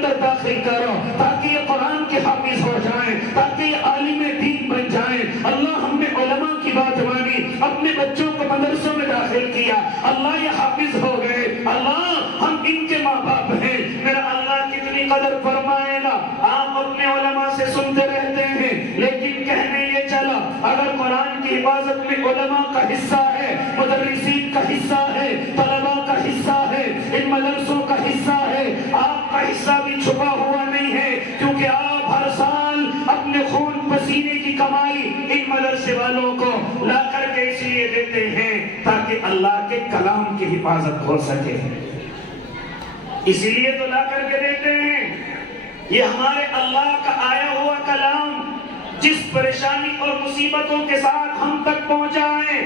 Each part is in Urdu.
اندر داخل کرو تاکہ یہ قرآن کے حافظ ہو جائیں، تاکہ یہ عالم دین بن جائیں۔ اللہ ہم نے علماء کی بات مانی، اپنے بچوں کو مدرسوں میں داخل کیا، اللہ یہ حافظ ہو گئے، اللہ ہم ان کے ماں باپ ہیں، میرا اللہ کتنی قدر فرمائے گا۔ آپ اپنے علماء سے سنتے رہتے ہیں، لیکن کہنے یہ چلا اگر قرآن کی حفاظت میں علماء کا حصہ ہے، مدرسین کا حصہ ہے، طلباء کا حصہ ہے، ان مدرسوں کا حصہ ہے، آپ کا حصہ بھی چھپا ہوا نہیں ہے، کیونکہ آپ ہر سال اپنے خون پسینے کی کمائی ان مدرسے والوں کو لا کر کے اس لیے دیتے ہیں تاکہ اللہ کے کلام کی حفاظت ہو سکے، اسی لیے تو لا کر کے دیتے ہیں۔ یہ ہمارے اللہ کا آیا ہوا کلام جس پریشانی اور مصیبتوں کے ساتھ ہم تک پہنچا ہے،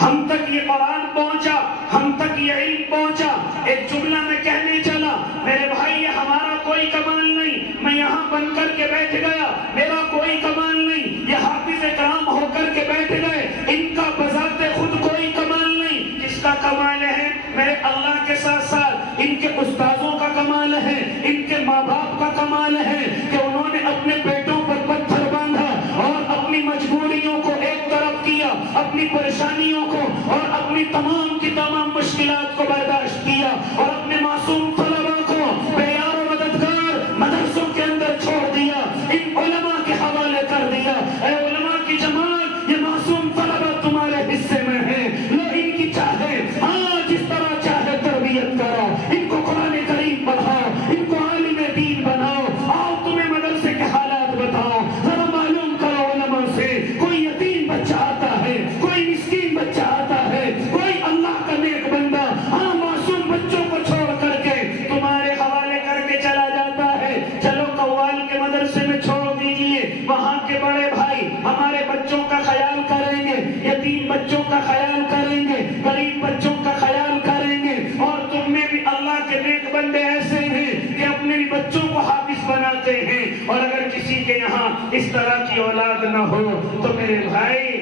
ہم تک یہ قرآن پہنچا، ہم تک یہ علم پہنچا، ایک جملہ میں کہنے چلا میرے بھائی یہ ہمارا کوئی کمال نہیں، میں یہاں بن کر کے بیٹھ گیا میرا کوئی کمال نہیں، یہ حافظ کرام ہو کر کے بیٹھ گئے ان کا بذات خود کوئی کمال نہیں، جس کا کمال ہے میرے اللہ کے ساتھ ساتھ ان کے استاذوں کا کمال ہے، ان کے ماں باپ کا کمال ہے کہ انہوں نے اپنے پیٹوں پر پتھر باندھا اور اپنی مجبوریوں کو ایک طرف کیا، اپنی پریشانیوں کو اور اپنی تمام کی تمام مشکلات کو برداشت کیا اور اپنے معصوم طلباء کو بے یار و مددگار مدرسوں کے اندر چھوڑ دیا، ان علماء کے حوالے کر دیا۔ اے علماء کی جماعت، یہ معصوم طلباء تمہارے حصے میں ہیں، لو ان کی چاہے ہاں جس طرح چاہے تربیت کرو، ان کو قرآن کریم پڑھاؤ، ان کو عالم دین بناؤ، آؤ تمہیں مدرسے کے حالات بتاؤ، ذرا معلوم کرو علماء سے، کوئی یتیم بچہ آتا ہے، کوئی مسکین بچہ آتا ہے، کوئی اللہ کا نیک بندہ ہاں معصوم بچوں کو چھوڑ کر کے تمہارے حوالے کر کے چلا جاتا ہے، چلو قوال کے مدرسے میں چھوڑ دیجئے، وہاں کے بڑے بھائی ہمارے بچوں کا خیال کریں گے، یتیم بچوں کا خیال کریں گے، غریب بچوں کا خیال کریں گے، اور تم میں بھی اللہ کے نیک بندے ایسے ہیں کہ اپنے بچوں کو حافظ بناتے ہیں، اور اگر کسی کے یہاں اس طرح کی اولاد نہ ہو تو میرے بھائی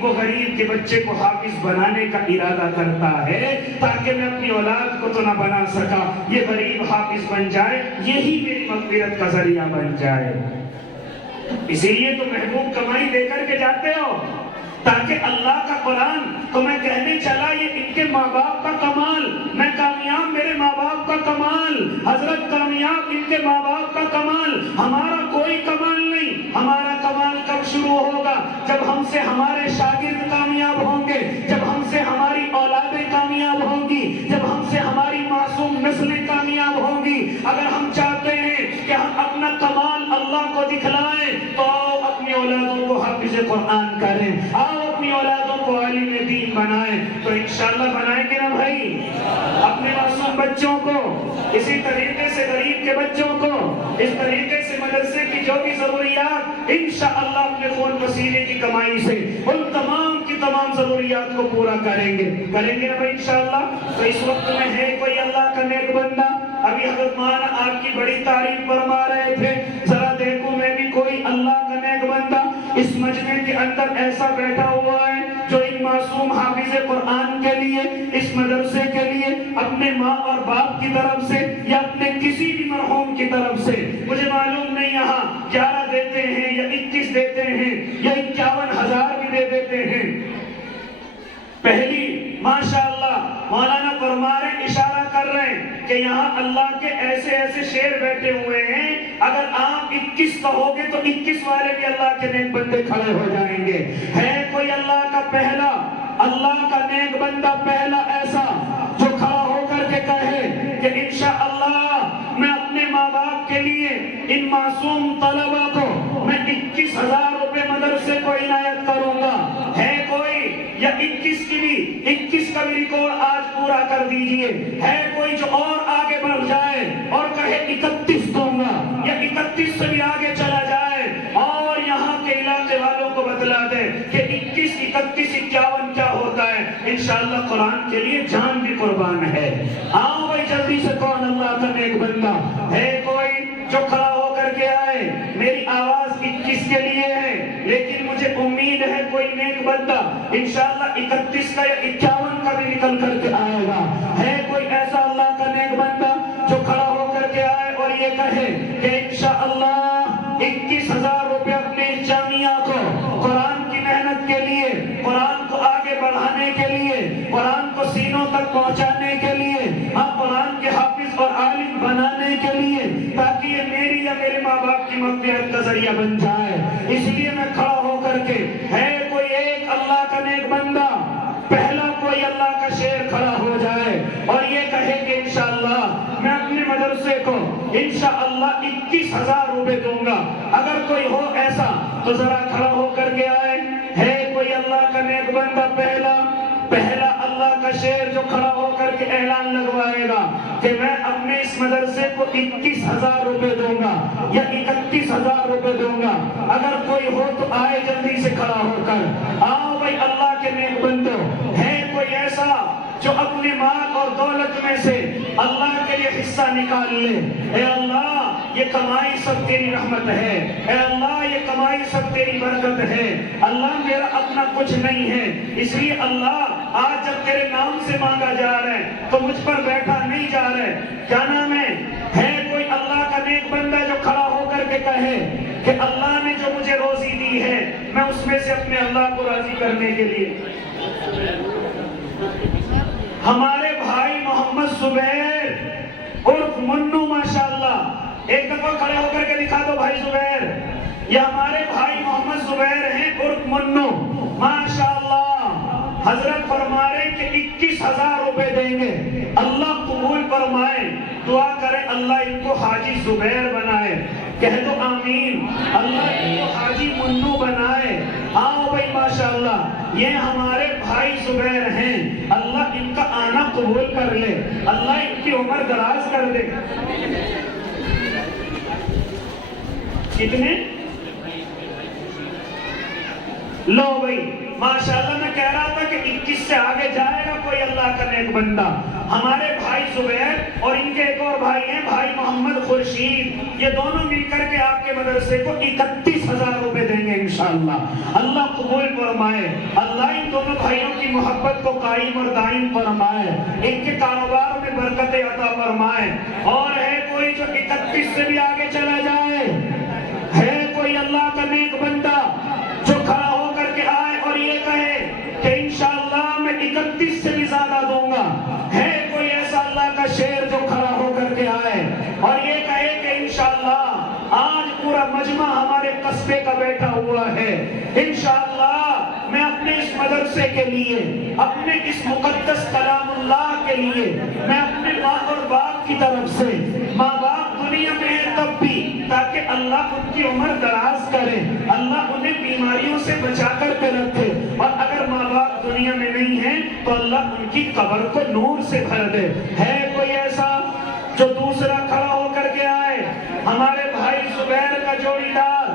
وہ غریب کے بچے کو حافظ بنانے کا ارادہ کرتا ہے تاکہ میں اپنی اولاد کو تو نہ بنا سکا، یہ غریب حافظ بن جائے، یہی میری مغفرت کا ذریعہ بن جائے۔ اسی لیے تو محبوب کمائی دے کر کے جاتے ہو تاکہ اللہ کا قرآن، تو میں کہنے چلا یہ ان کے ماں باپ کا کمال، میں کامیاب میرے ماں باپ کا کمال، حضرت کامیاب ان کے ماں باپ کا کمال، ہمارا کوئی کمال نہیں۔ ہمارا کمال کب شروع ہوگا؟ جب ہم سے ہمارے شاگرد کامیاب ہوں گے، جب ہم سے ہماری اولادیں کامیاب ہوں گی، جب ہم سے ہماری معصوم نسلیں کامیاب ہوں گی۔ اگر ہم چاہتے ہیں کہ ہم اپنا کمال اللہ کو دکھلائیں تو آؤ اپنی اولادوں کو حافظ قرآن کریں، آؤ اپنی اولادوں کو عالم دین بنائیں، تو انشاءاللہ بنائیں گے نا بھائی؟ اپنے معصوم بچوں کو اسی طریقے سے، غریب کے بچوں کو اس طریقے سے، مدرسے کی جو بھی ضروریات انشاءاللہ اپنے خون پسینے کی کمائی سے ان تمام کی تمام ضروریات کو پورا کریں گے نا بھائی انشاءاللہ۔ تو اس وقت میں ہے کوئی اللہ کا نیک بندہ؟ ابھی حضرت مولانا آپ کی بڑی تعریف فرما رہے تھے، ذرا دیکھوں میں بھی کوئی اللہ کا نیک بندہ اس مجمع کے اندر ایسا بیٹھا ہوا ہے جو ان معصوم حافظ قرآن کے لیے، اس مدرسے کے لیے اپنے ماں اور باپ کی طرف سے یا اپنے کسی بھی مرحوم کی طرف سے، مجھے معلوم نہیں یہاں 11 دیتے ہیں یا 21 دیتے ہیں یا 51,000 بھی دے دیتے ہیں۔ پہلی ماشاءاللہ مولانا فرما رہے، اشارہ کر رہے ہیں کہ یہاں اللہ کے ایسے ایسے شیر بیٹھے ہوئے ہیں، اگر آپ 21 کہو گے تو 21 والے بھی اللہ کے نیک بندے کھڑے ہو جائیں گے۔ ہے کوئی اللہ کا پہلا، اللہ کا نیک بندہ پہلا ایسا جو کھڑا ہو کر کے کہے کہ انشاءاللہ میں اپنے ماں باپ کے لیے ان معصوم طلبہ کو میں 21,000 روپے مدرسے کو عنایت کروں گا؟ ہے کوئی؟ یا 21 کا بھی ریکارڈ آج پورا کر دیجئے۔ ہے کوئی جو اور آگے بڑھ جائے اور کہے 31 دوں گا، یا 31 سے بھی آگے چلا جائے اور یہاں کے علاقے والوں کو بتلا دے کہ 21، 31، 51 کیا ہوتا ہے؟ انشاءاللہ قرآن کے لیے جان بھی قربان ہے۔ آؤ بھائی جلدی سے، کون اللہ کا نیک بندہ ہے کوئی جو کھڑا ہو کر کے آئے؟ میری آواز 21 کے لیے ہے، لیکن مجھے امید ہے کوئی نیک بندہ انشاءاللہ 31 کا یا 51 کا بھی نکل کر کے آئے گا۔ ہے کوئی ایسا اللہ کا نیک بندہ جو کھڑا ہو کر کے آئے یہ کہے کہ انشاءاللہ 21,000 روپے اپنے جامعہ کو قرآن کی محنت کے لیے، قرآن کو آگے بڑھانے کے لیے، قرآن کو سینوں تک پہنچانے کے لیے، قرآن کے حافظ اور عالم بنانے کے لیے، تاکہ یہ میری یا میرے ماں باپ کی مغفرت کا ذریعہ بن جائے۔ اس لیے میں کھڑا ہو کر کے، ہے کوئی ایک اللہ کا نیک بندہ، پہلا کوئی اللہ کا شیر کھڑا ہو جائے اور یہ کہے کہ انشاءاللہ میں اپنے مدرسے کو انشاءاللہ 21,000 روپے دوں گا۔ اگر کوئی ہو ایسا تو ذرا کھڑا ہو کر کے آئے۔ ہے کوئی اللہ کا نیک بندہ پہلا اللہ کا شیر جو کھڑا ہو کر کے اعلان لگوائے گا کہ میں اپنے اس مدرسے کو 21,000 روپے دوں گا یا 31,000 روپے دوں گا؟ اگر کوئی ہو تو آئے جلدی سے کھڑا ہو کر۔ آؤ بھائی اللہ کے نیک بندو، ہے کوئی ایسا جو اپنے مال اور دولت میں سے اللہ کے لیے حصہ نکال لے؟ اے اللہ یہ کمائی سب تیری رحمت ہے، اے اللہ یہ کمائی سب تیری برکت ہے، اللہ میرا اپنا کچھ نہیں ہے، اس لیے اللہ آج جب تیرے نام سے مانگا جا رہا ہے تو مجھ پر بیٹھا نہیں جا رہا ہے۔ کیا نام ہے کوئی اللہ کا نیک بندہ جو کھڑا ہو کر کے کہے کہ اللہ نے جو مجھے روزی دی ہے میں اس میں سے اپنے اللہ کو راضی کرنے کے لیے۔ ہمارے بھائی محمد زبیر عرف منو، ماشاءاللہ ایک دفعہ کھڑے ہو کر کے دکھا دو بھائی زبیر، یہ ہمارے بھائی محمد زبیر ہیں عرف منو، ماشاءاللہ۔ حضرت فرما رہے کہ 21,000 روپے دیں گے، اللہ قبول فرمائے، دعا کرے اللہ ان کو حاجی زبیر بنائے، کہہ دو آمین، اللہ ان کو حاجی منو بنائے۔ آؤ بھائی ماشاءاللہ یہ ہمارے بھائی زبیر ہیں، اللہ ان کا آنا قبول کر لے، اللہ ان کی عمر دراز کر دے۔ کتنے؟ لو بھائی ماشاءاللہ، میں کہہ رہا تھا کہ 21 سے آگے جائے گا کوئی اللہ کا نیک بندہ۔ ہمارے بھائی زبیر اور ان کے ایک اور بھائی ہیں بھائی محمد خورشید، یہ دونوں مل کر کے آپ کے مدرسے کو 31,000 روپے دیں گے انشاءاللہ، اللہ قبول فرمائے، اللہ ان دونوں بھائیوں کی محبت کو قائم اور دائم فرمائے، ان کے کاروبار میں برکت عطا فرمائے۔ اور ہے کوئی جو 31 سے بھی آگے چلا جائے، ہے کوئی اللہ کا نیک بندہ جو کھڑا ہو کر کے آئے اور یہ کہے کہ انشاءاللہ میں 31 سے بھی زیادہ دوں گا؟ ہے کوئی ایسا اللہ کا شیر جو کھڑا ہو کر کے آئے اور یہ کہے کہ انشاءاللہ آج پورا مجمع ہمارے قصبے کا بیٹھا ہوا ہے، انشاءاللہ میں اپنے اس مدرسے کے لیے، اپنے اس مقدس کلام اللہ کے لیے، میں اپنے ماں اور باپ کی طرف سے، ماں باپ دنیا میں ہے تب بھی، تاکہ اللہ ان کی عمر دراز کرے، اللہ انہیں بیماریوں سے بچا کر کے رکھے، اور اگر ماں باپ دنیا میں نہیں ہیں تو اللہ ان کی قبر کو نور سے بھر دے۔ ہے کوئی ایسا جو دوسرا کھڑا ہو کر کے آئے؟ ہمارے بھائی زبیر کا جوڑی دار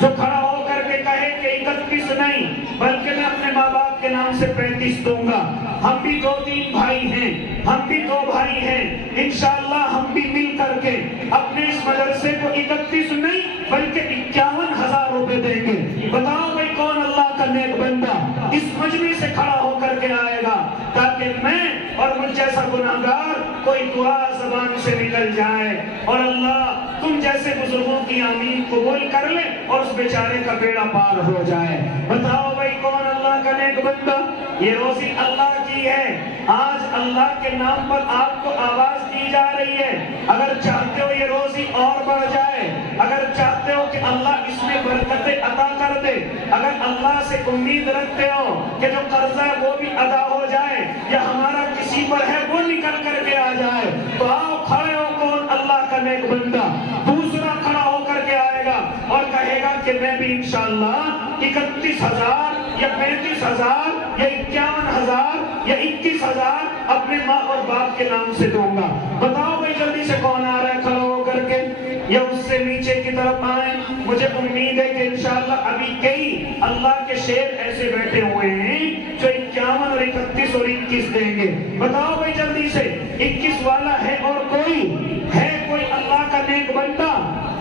جو کھڑا ہو کر کے کہے کہ 31 نہیں بلکہ میں اپنے ماں باپ کے نام سے 35 دوں گا۔ ہم بھی 2-3 بھائی ہیں، ہم بھی 2 بھائی ہیں، انشاءاللہ ہم بھی مل کر کے اپنے اس مدرسے کو 31 نہیں بلکہ 51,000 روپے دیں گے۔ بتاؤ بھائی کون اللہ کا نیک بندہ اس مجمع سے کھڑا ہو کر کے آئے گا، تاکہ میں اور مجھ جیسا گناہگار کوئی دعا زبان سے نکل جائے اور اللہ تم جیسے بزرگوں کی آمین قبول کر لے اور اس بیچارے کا بیڑا پار ہو جائے۔ بتاؤ بھائی کون اللہ کا نیک بندہ؟ یہ روزی اللہ کی ہے، آج اللہ کے نام پر آپ کو آواز دی جا رہی ہے۔ اگر چاہتے ہو یہ روزی اور بڑھ جائے، اگر چاہتے ہو کہ اللہ اس میں برکتیں عطا کر دے، اگر اللہ سے امید رکھتے ہو کہ جو قرضہ ہے وہ بھی ادا ہو جائے یا ہمارا کسی پر ہے وہ نکل کر کے آ جائے، تو آؤ کھڑے ہو کون اللہ کا نیک بندہ؟ دوسرا کھڑا ہو کر کے آئے گا اور کہے گا کہ میں بھی انشاءاللہ 31,000 یا 35,000 یا 51,000 یا 21,000 اپنے ماں اور باپ کے نام سے دوں گا۔ بتاؤ بھائی جلدی سے کون آ رہا ہے کھڑا ہو کر کے، یا اس سے نیچے کی طرف آئیں؟ مجھے امید ہے کہ انشاءاللہ ابھی کئی اللہ کے شیر ایسے بیٹھے ہوئے ہیں جو 51 اور 31 اور 21 دیں گے۔ بتاؤ بھائی جلدی سے 21 والا ہے اور کوئی ہے؟ کوئی اللہ کا نیک بندہ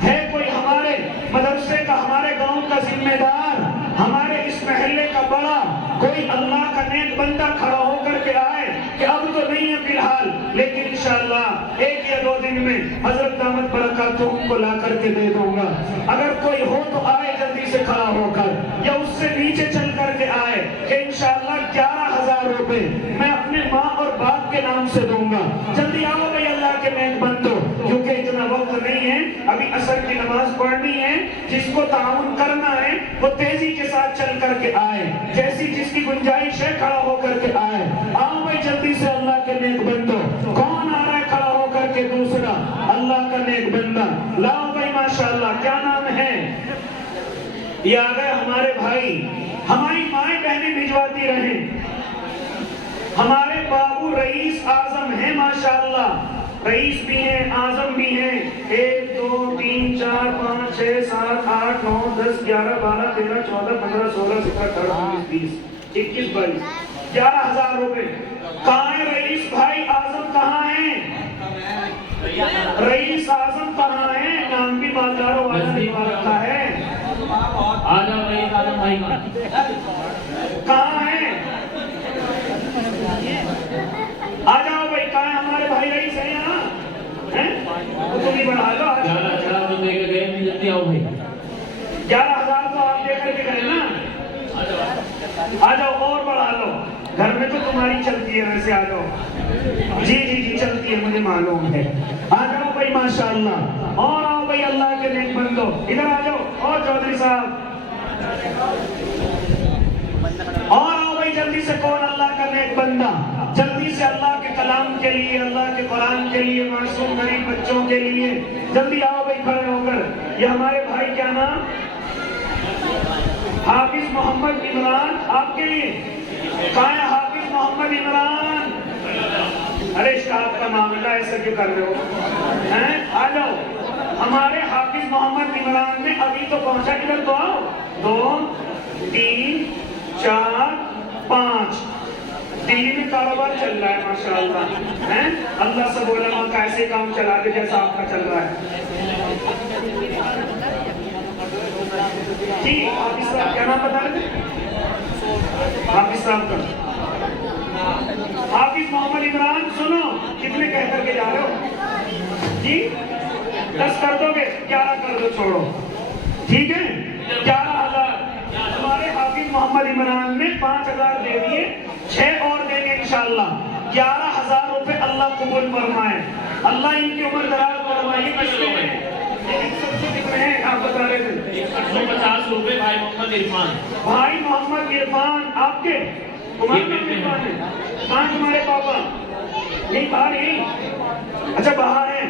ہے؟ کوئی ہمارے مدرسے کا، ہمارے گاؤں کا ذمہ دار، ہمارے اس محلے کا بڑا کوئی اللہ کا نیک بندہ کھڑا ہو کر کے آئے کہ اب تو نہیں ہے فی الحال لیکن انشاءاللہ 1 یا 2 دن میں حضرت دامت برکات تو ان کو لا کر کے دے دوں گا. اگر کوئی ہو تو آئے جلدی سے کھڑا ہو کر, یا اس سے نیچے چل کر کے آئے کہ انشاءاللہ 11,000 روپے میں اپنے ماں اور باپ کے نام سے دوں گا. جلدی آؤ بھائی اللہ کے نیک بندو, کیونکہ اتنا وقت نہیں ہے, ابھی عصر کی نماز پڑھنی ہے. جس کو تعاون کرنا ہے وہ تیزی کے ساتھ چل کر کے آئے, جیسی جس کی گنجائش ہے کھڑا ہو کر کے آئے. آؤ بھائی جلدی سے اللہ کے نیک بندو. کون آ رہا ہے کھڑا ہو کر کے؟ دوسرا اللہ کا نیک بندہ. لاؤ بھائی ماشاءاللہ. کیا نام ہے؟ یہ آ گئے ہمارے بھائی. ہماری مائیں بہنیں بھجواتی رہیں. ہمارے بابو رئیس اعظم ہیں ماشاءاللہ. رئیس بھی ہیں, اعظم بھی ہیں. 1 2 3 4 5 6 7 8 9 10 11 12 13 14 15 16 17 18 19 20 21 22 11,000 روپے. کہاں ہے رئیس بھائی؟ اعظم کہاں ہیں؟ رئیس اعظم کہاں ہیں؟ نام بھی مالداروں والا لکھوا رکھا ہے. آ جاؤ رئیس اعظم بھائی. کہاں ہیں؟ آ جاؤ بھائی. کہاں ہے ہمارے بھائی رئیس ہیں یہاں؟ تم ہی بڑھا لو. 11,000 تو دے کے گئے, جلدی آؤ بھائی. 11,000 تو آپ دے کر کے گئے نا. آ جاؤ اور بڑھا لو. گھر میں تو تمہاری چلتی ہے ویسے. آ جاؤ. جی جی جی چلتی ہے, مجھے معلوم ہے. آ جاؤ بھائی ماشاءاللہ. اور آؤ بھائی اللہ کے نیک بندو, ادھر آ جاؤ. اور چودھری صاحب اور آؤ بھائی جلدی سے. کون اللہ کا نیک بندہ جلدی سے اللہ کے کلام کے لیے, اللہ کے قرآن کے لیے, معصوم غریب بچوں کے لیے جلدی آؤ بھائی کھڑے ہو کر. یہ ہمارے بھائی کیا نام؟ حافظ محمد عمران. آپ کے لیے کہاں ہے حافظ محمد عمران؟ ارے اسٹاف کا معاملہ ایسا کیوں کر رہے ہو؟ آ جاؤ. ہمارے حافظ محمد عمران نے ابھی تو پہنچا. ادھر تو آؤ. 2 3 4 5 دلی میں کاروبار چل رہا ہے ماشاءاللہ. اللہ سب علماء کا ایسے کام چلا دے جیسا آپ کا چل رہا ہے. جی حافظ صاحب کیا نام بتا رہے تھے؟ حافظ صاحب کا حافظ محمد عمران. سنو کتنے کہہ کر کے جا رہے ہو جی؟ 10 کر دو گے؟ 11 کر دو, چھوڑو. ٹھیک ہے 11,000. ہمارے حافظ محمد عمران نے 5,000 دے دیے, 6 اور دیں گے انشاءاللہ. 11,000 روپے اللہ قبول فرمائے. اللہ ان کی عمر دراز فرمائے. یہ کس میں ہیں؟ کتنے ہیں آپ بتا رہے تھے؟ 150 روپے بھائی محمد عرفان. بھائی محمد عرفان آپ کے تمہارے نام عرفان ہے. کہاں تمہارے پاپا؟ نہیں باہر ہی. اچھا باہر ہیں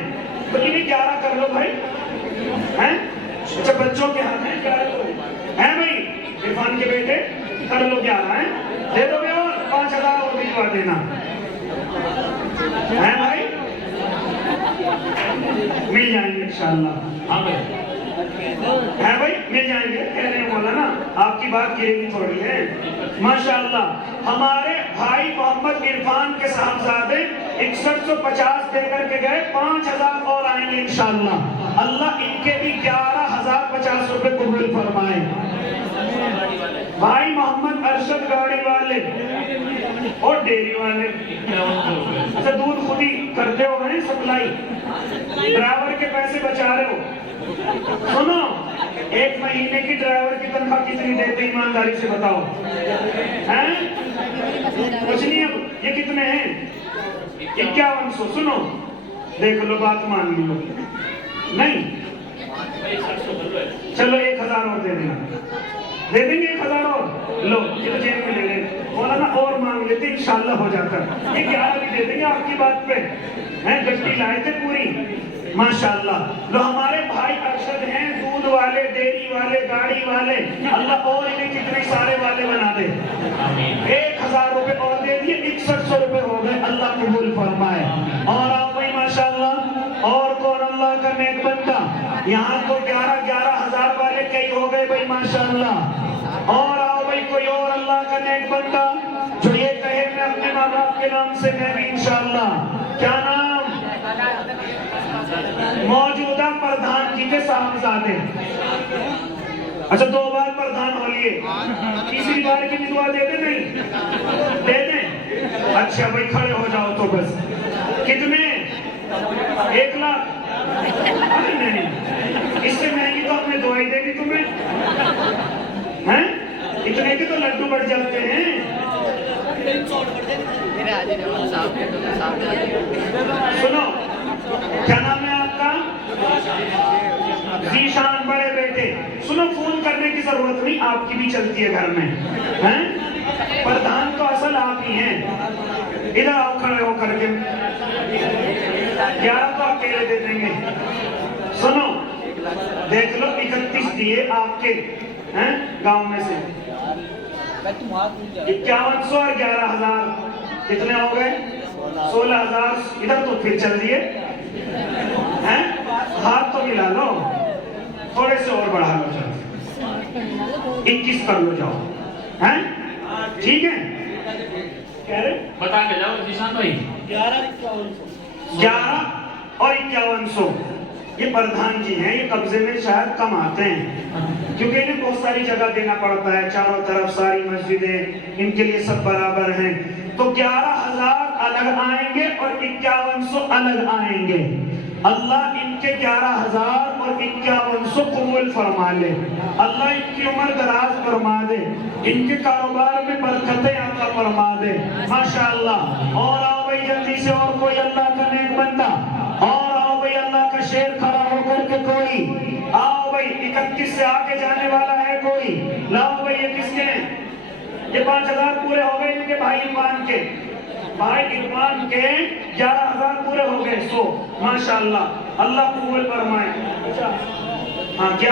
تو انہیں 11 کر لو بھائی. ہیں اچھا بچوں کے ہاتھ ہیں 11 ہیں بھائی. عرفان کے بیٹے کر لو 11 ہیں. دے دو گے اور 5,000 اور بھجوا دینا. ہیں بھائی مل جائیں گے انشاءاللہ. ہاں بھائی ہے بھائی مل جائیں گے. کہہ رہے ہیں مولانا آپ کی بات گرے گی تھوڑی ہے ماشاءاللہ. ہمارے بھائی محمد عرفان کے صاحبزادے 6150 دے کر کے گئے. 5,000 اور آئیں گے انشاءاللہ. اللہ ان کے بھی 11,050 روپے قبول فرمائے. بھائی محمد ارشد گاڑی والے اور ڈیری والے. اچھا دودھ خود ہی کرتے ہو رہے ہیں سپلائی, ڈرائیور کے پیسے بچا رہے ہو. سنو 1 مہینے کی ڈرائیور کی تنخواہ کتنی دیتے ایمانداری سے بتاؤ؟ کچھ نہیں. اب یہ کتنے ہیں؟ 5100. سنو دیکھ لو بات مان لو. نہیں چلو 1,000 اور دے دینا. دے دیں گے 1,000 اور. لو یہ جیب میں لے لیں. مولانا اور مانگ لیتے انشاءاللہ ہو جاتا. یہ 11 بھی دے دیں گے آپ کی بات پہ. گٹی لائے تھے پوری ماشاءاللہ. لو ہمارے بھائی ارشد ہیں, دودھ والے, ڈیری والے, گاڑی والے. اللہ اور انہیں کتنے سارے والے بنا دے. 1,000 روپے اور دے دیے. 6100 روپے ہو گئے. اللہ قبول فرمائے. اور آپ بھائی ماشاءاللہ. اور کون اللہ کا نیک بندہ؟ یہاں تو 11,000 والے کئی ہو گئے بھائی ماشاءاللہ. اور آؤ بھائی کوئی اور اللہ کا نیک بندہ جو یہ کہے میں اپنے ماں باپ کے نام سے میں بھی انشاءاللہ. کیا نام؟ موجودہ پردھان جی کے صاحبزادے. اچھا 2 بار پردھان ہو لیے, تیسری بار کی بھی دعا دے دیں. نہیں دے دیں. اچھا بھائی کھڑے ہو جاؤ تو بس. کتنے؟ 1 لاکھ. ارے نہیں بڑھ جاتے ہیں. سنو, کیا نام ہے آپ کا؟ ذیشان بڑے بیٹے. سنو, فون کرنے کی ضرورت نہیں, آپ کی بھی چلتی ہے گھر میں. پردھان تو اصل آپ ہی ہیں. ادھر آؤ کھڑے ہو کر کے. 11 تو اکیلے دے دیں گے. سنو, دیکھ لو 31 دیے آپ کے گاؤں میں سے. 5100 اور 11000 کتنے ہو گئے؟ 16000. ادھر تو پھر چل دیے. ہاتھ تو ملا لو, تھوڑے سے اور بڑھا لو. چلو 21 کر لو, جاؤ. ٹھیک ہے, کہہ رہے بتا کے جاؤ ذیشان بھائی. 11 اور 5100. یہ پردھان جی ہیں, یہ قبضے میں شاید کم آتے ہیں کیونکہ انہیں بہت ساری جگہ دینا پڑتا ہے, چاروں طرف ساری مسجدیں, ان کے لیے سب برابر ہیں. تو 11000 الگ آئیں گے اور 5100 الگ آئیں گے. اللہ ان کے 11000 اور 5100 قبول فرما لے. اللہ ان کی عمر دراز فرما دے, ان کے کاروبار میں برکتیں عطا فرما دے. ماشاءاللہ. اور آؤ بھائی جلدی سے, اور کوئی اللہ کا نیک بندہ, اور آؤ بھائی اللہ کا شیر کھڑا ہو کر کے کوئی. آؤ بھائی, 31 سے آگے جانے والا ہے کوئی؟ لاؤ بھائی. یہ کس کے ہیں؟ یہ 5000 پورے ہو گئے ان کے بھائی عرفان کے. بھائی عرفان کے 11000 پورے ہو گئے. 100. ماشاءاللہ, اللہ قبول فرمائے. ہاں, کیا